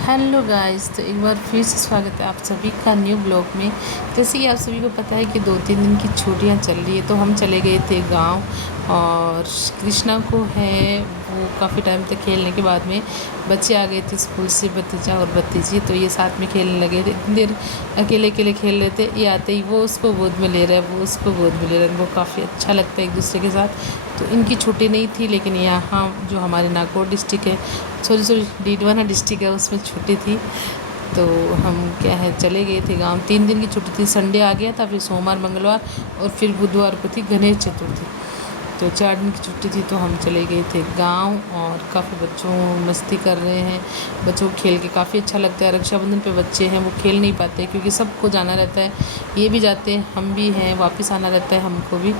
Hello guys, तो एक बार फिर से स्वागत है आप सभी का न्यू ब्लॉग में। जैसे कि आप सभी को पता है कि 2-3 दिन की छुट्टियां चल रही है, तो हम चले गए थे गांव। और कृष्णा को है वो काफ़ी टाइम तक खेलने के बाद में बच्चे आ गए थे स्कूल से, भतीजा और भतीजी, तो ये साथ में खेलने लगे थे। इतनी देर अकेले अकेले खेल रहे थे, ये आते ही वो उसको गोद में ले रहा है, वो उसको गोद में ले रहा है। इनको काफ़ी अच्छा लगता है एक दूसरे के साथ। तो इनकी छुट्टी नहीं थी, लेकिन यहाँ जो हमारे नागौर डिस्ट्रिक्ट है, सॉरी डीडवाना डिस्ट्रिक्ट है, उसमें छुट्टी थी। तो हम क्या है चले गए थे गांव। 3 दिन की छुट्टी थी, संडे आ गया था, फिर सोमवार मंगलवार और फिर बुधवार को थी गणेश चतुर्थी। तो 4 दिन की छुट्टी थी, तो हम चले गए थे गांव। और काफ़ी बच्चों मस्ती कर रहे हैं, बच्चों को खेल के काफ़ी अच्छा लगता है। रक्षाबंधन पे बच्चे हैं वो खेल नहीं पाते क्योंकि सबको जाना रहता है, ये भी जाते हैं, हम भी हैं, वापस आना रहता है हमको भी,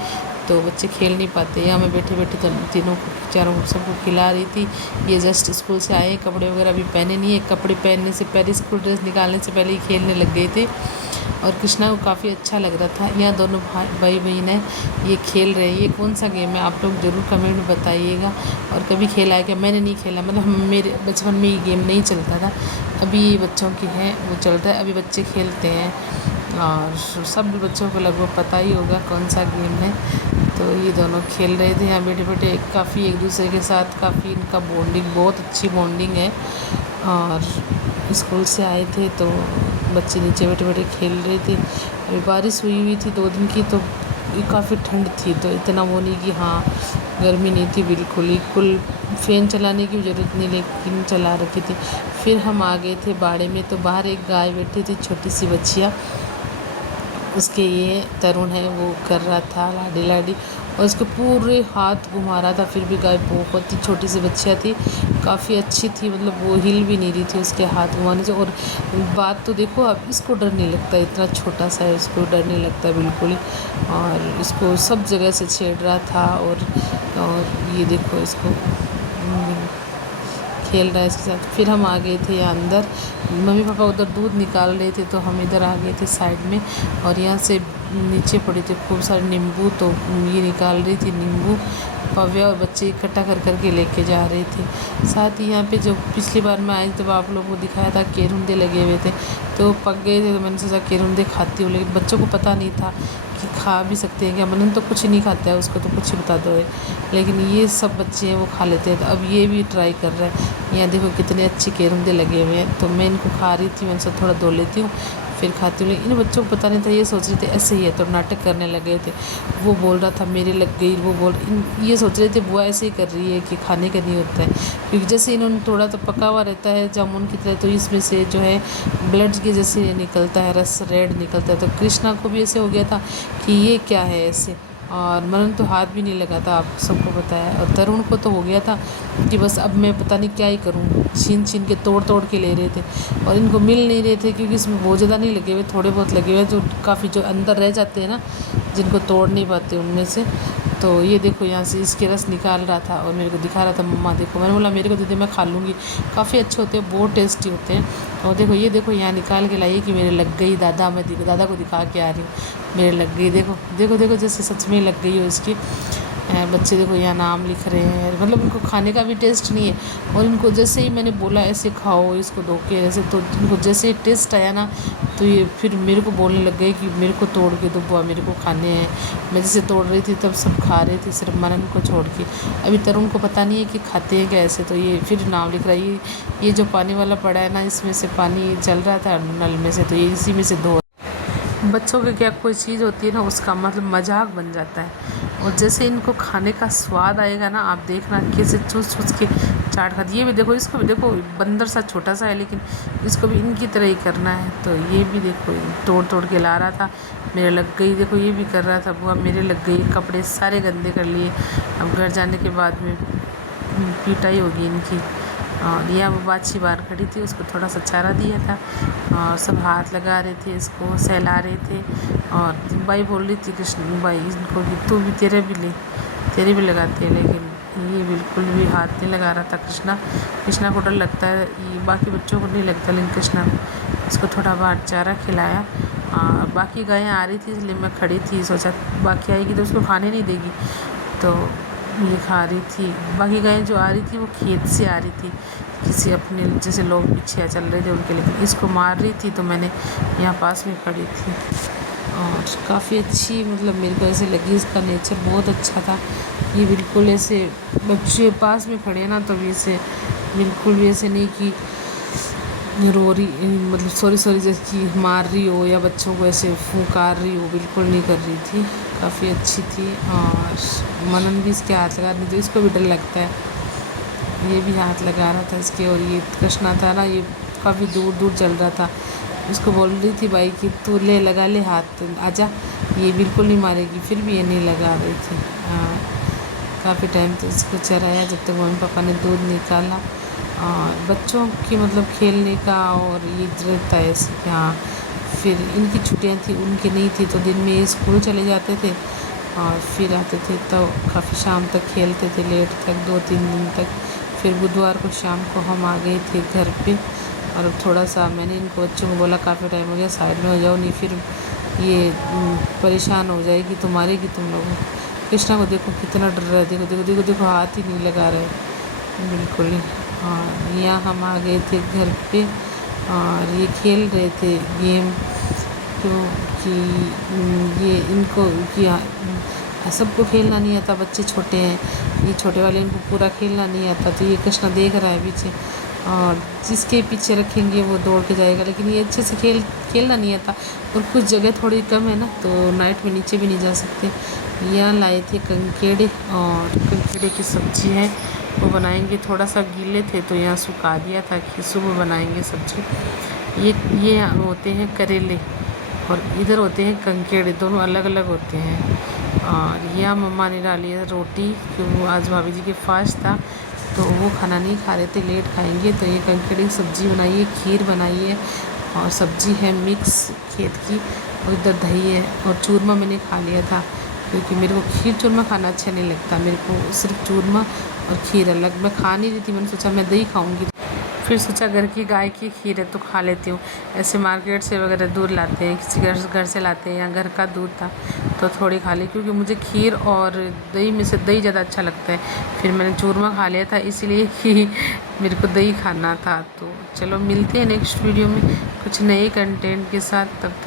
तो बच्चे खेल नहीं पाते। यहाँ मैं बैठे बैठे तीनों को चारों सबको खिला रही थी। ये जस्ट स्कूल से आए, कपड़े वगैरह अभी पहने नहीं है, कपड़े पहनने से पहले, स्कूल ड्रेस निकालने से पहले ही खेलने लग गए थे। और कृष्णा को काफ़ी अच्छा लग रहा था। यहाँ दोनों भाई बहन है, ये खेल रहे हैं। ये कौन सा गेम है आप लोग ज़रूर कमेंट में बताइएगा। और कभी खेला है क्या? मैंने नहीं खेला, मतलब मेरे बचपन में ये गेम नहीं चलता था, अभी ये बच्चों की है वो चलता है, अभी बच्चे खेलते हैं। और सब बच्चों को लगभग पता ही होगा कौन सा गेम है। तो ये दोनों खेल रहे थे यहाँ बैठे बैठे, काफ़ी एक दूसरे के साथ, काफ़ी इनका बॉन्डिंग, बहुत अच्छी बॉन्डिंग है। और स्कूल से आए थे तो बच्चे नीचे बैठे बैठे खेल रहे थे। अभी बारिश हुई थी 2 दिन की, तो काफ़ी ठंड थी, तो इतना वो नहीं कि हाँ गर्मी नहीं थी बिल्कुल ही, कुल फ़ैन चलाने की ज़रूरत नहीं, लेकिन चला रखी थी। फिर हम आ गए थे बाड़े में, तो बाहर एक गाय बैठी थी, छोटी सी बच्चिया, उसके ये तरुण है वो कर रहा था लाडी लाडी, और उसके पूरे हाथ घुमा रहा था। फिर भी गाय बहुत ही छोटी सी बच्चियाँ थी, काफ़ी अच्छी थी, मतलब वो हिल भी नहीं रही थी उसके हाथ घुमाने से। और बात तो देखो, अब इसको डर नहीं लगता, इतना छोटा सा है, इसको डर नहीं लगता बिल्कुल ही। और इसको सब जगह से छेड़ रहा था। और ये देखो इसको खेल रहा है इसके साथ। फिर हम आ गए थे यहाँ अंदर, मम्मी पापा उधर दूध निकाल रहे थे, तो हम इधर आ गए थे साइड में। और यहाँ से नीचे पड़े थे खूब सारे नींबू, तो ये निकाल रही थी नींबू, पव्या और बच्चे इकट्ठा कर करके लेके जा रहे थे। साथ ही यहाँ पे जो पिछली बार मैं आई तब आप लोगों को दिखाया था केरुंदे लगे हुए थे, तो पक गए थे, तो मैंने सोचा केरुंदे खाती हूँ, लेकिन बच्चों को पता नहीं था कि खा भी सकते हैं क्या। मनन तो कुछ नहीं खाता है, उसको तो कुछ ही बता दो है, लेकिन ये सब बच्चे हैं वो खा लेते हैं। तो अब ये भी ट्राई कर रहा है। यहाँ देखो कितने अच्छे केरुंदे लगे हुए हैं, तो मैं इनको खा रही थी, मैंने सोचा थोड़ा धो लेती हूँ फिर खाती हूँ। लेकिन इन बच्चों को पता नहीं था, ये सोच रहे थे ऐसे ही है, तो नाटक करने लगे थे। वो बोल रहा था मेरे लग गई, वो ये सोच रहे थे बुआ ऐसे ही कर रही है कि खाने का नहीं होता है, क्योंकि जैसे इन्होंने थोड़ा तो पका हुआ रहता है जामुन की तरह, तो इसमें से जो है ब्लड के जैसे निकलता है, रस रेड निकलता है। तो कृष्णा को भी ऐसे हो गया था कि ये क्या है ऐसे। और मनन तो हाथ भी नहीं लगा था, आप सबको पता है। और तरुण को तो हो गया था कि बस अब मैं पता नहीं क्या ही करूँ, छीन छीन के तोड़ तोड़ के ले रहे थे, और इनको मिल नहीं रहे थे क्योंकि इसमें बहुत ज़्यादा नहीं लगे हुए, थोड़े बहुत लगे हुए, जो काफ़ी जो अंदर रह जाते हैं ना, जिनको तोड़ नहीं पाते उनमें से। तो ये देखो यहाँ से इसके रस निकाल रहा था और मेरे को दिखा रहा था, मम्मा देखो। मैंने बोला मेरे को दे दे, मैं खा लूँगी, काफ़ी अच्छे होते हैं, बहुत टेस्टी होते हैं। और देखो ये देखो यहाँ निकाल के लाइए कि मेरे लग गई दादा, मैं दादा को दिखा के आ रही हूँ मेरे लग गई। देखो देखो देखो, जैसे सच में लग गई हो इसकी। बच्चे देखो यहाँ नाम लिख रहे हैं, मतलब इनको खाने का भी टेस्ट नहीं है। और इनको जैसे ही मैंने बोला ऐसे खाओ इसको धो के ऐसे, तो इनको जैसे ही टेस्ट आया ना, तो ये फिर मेरे को बोलने लग गए कि मेरे को तोड़ के दो बुआ, मेरे को खाने हैं। मैं जैसे तोड़ रही थी तब सब खा रहे थे, सिर्फ मनन को छोड़ के। अभी तरुण को पता नहीं है कि खाते हैं क्या ऐसे, तो ये फिर नाम लिख रहा है। ये जो पानी वाला पड़ा है ना, इसमें से पानी चल रहा था नल में से, तो ये इसी में से धो। बच्चों की क्या कोई चीज़ होती है ना, उसका मतलब मजाक बन जाता है। और जैसे इनको खाने का स्वाद आएगा ना, आप देखना कैसे चूस चूस के चाट खाती। ये भी देखो, इसको भी देखो, बंदर सा छोटा सा है, लेकिन इसको भी इनकी तरह ही करना है। तो ये भी देखो तोड़ तोड़ के ला रहा था, मेरे लग गई। देखो ये भी कर रहा था, बुआ मेरे लग गई, कपड़े सारे गंदे कर लिए। अब घर जाने के बाद में पिटाई होगी इनकी। और यह वो बाछी बाहर खड़ी थी, उसको थोड़ा सा चारा दिया था, और सब हाथ लगा रहे थे, इसको सहला रहे थे। और बाई बोल रही थी कृष्ण बाई इनको कि तू भी, तेरे भी लगाते हैं, लेकिन ये बिल्कुल भी हाथ नहीं लगा रहा था। कृष्णा को डर लगता है, ये बाकी बच्चों को नहीं लगता, लेकिन कृष्णा को। इसको थोड़ा बाहर चारा खिलाया। और बाकी गायें आ रही थी, इसलिए मैं खड़ी थी, सोचा बाकी आएगी तो उसको खाने नहीं देगी। तो ये खा रही थी। बाकी गायें जो आ रही थी वो खेत से आ रही थी, किसी अपने जैसे लोग पीछे चल रहे थे उनके, लेकिन इसको मार रही थी तो मैंने यहाँ पास में खड़ी थी। और काफ़ी अच्छी मतलब मेरे को ऐसे लगी, इसका नेचर बहुत अच्छा था। ये बिल्कुल ऐसे बच्चे पास में खड़े हैं ना, तो भी इसे बिल्कुल भी ऐसे नहीं कि रो रही, मतलब सॉरी जैसे कि मार रही हो या बच्चों को ऐसे फुकार रही हो, बिल्कुल नहीं कर रही थी। काफ़ी अच्छी थी। और मनन भी इसके हाथ लगा रही थी, तो इसको भी डर लगता है। ये भी हाथ लगा रहा था इसके। और ये कृष्णा था ना, ये काफ़ी दूर दूर चल रहा था। इसको बोल रही थी भाई कि तू ले लगा ले हाथ, आजा। ये बिल्कुल नहीं मारेगी, फिर भी ये नहीं लगा रही थी। काफ़ी टाइम तो इसको चराया जब तक मम्मी पापा ने दूध निकाला। और बच्चों की मतलब खेलने का और ये रहता है ऐसे कि हाँ, फिर इनकी छुट्टियां थी, उनकी नहीं थी, तो दिन में ये स्कूल चले जाते थे और फिर आते थे तो काफ़ी शाम तक खेलते थे, लेट तक, 2-3 दिन तक। फिर बुधवार को शाम को हम आ गए थे घर पे। और अब थोड़ा सा मैंने इनको बच्चों को बोला काफ़ी टाइम हो गया, साइड में हो जाओ, नहीं फिर ये परेशान हो जाएगी तो मारेगी तुम लोगों। कृष्णा को देखो कितना डर रहा है, देखो देखो देखो देखो, हाथ ही नहीं लगा रहा है बिल्कुल ही। और यहाँ हम आ गए थे घर पे और ये खेल रहे थे गेम, क्योंकि ये इनको कि सबको खेलना नहीं आता, बच्चे छोटे हैं, ये छोटे वाले इनको पूरा खेलना नहीं आता। तो ये कृष्णा देख रहा है पीछे, और जिसके पीछे रखेंगे वो दौड़ के जाएगा, लेकिन ये अच्छे से खेलना नहीं आता। और कुछ जगह थोड़ी कम है ना, तो नाइट में नीचे भी नहीं जा सकते। यहाँ लाए थे कंकेड़े, और कंकेड़े की सब्ज़ी है वो बनाएंगे। थोड़ा सा गीले थे तो यहाँ सुखा दिया था कि सुबह बनाएंगे सब्ज़ी। ये होते हैं करेले और इधर होते हैं कंकेड़े, दोनों अलग अलग होते हैं। और यह मम्मा ने डाली है रोटी, क्योंकि आज भाभी जी के फास्ट था तो वो खाना नहीं खा रहे थे, लेट खाएंगे। तो ये कंकेड़े की सब्ज़ी बनाई है, खीर बनाई है, और सब्ज़ी है मिक्स खेत की, और इधर दही है। और चूरमा मैंने खा लिया था, क्योंकि मेरे को खीर चूरमा खाना अच्छा नहीं लगता, मेरे को सिर्फ चूरमा और खीर अलग। मैं खा नहीं रही थी, मैंने सोचा मैं दही खाऊंगी, फिर सोचा घर की गाय की खीर है तो खा लेती हूँ। ऐसे मार्केट से वगैरह दूध लाते हैं, किसी घर से लाते हैं, या घर का दूध था तो थोड़ी खा ली, क्योंकि मुझे खीर और दही में से दही ज़्यादा अच्छा लगता है। फिर मैंने चूरमा खा लिया था इसलिए कि मेरे को दही खाना था। तो चलो मिलते हैं नेक्स्ट वीडियो में कुछ नए कंटेंट के साथ, तब तक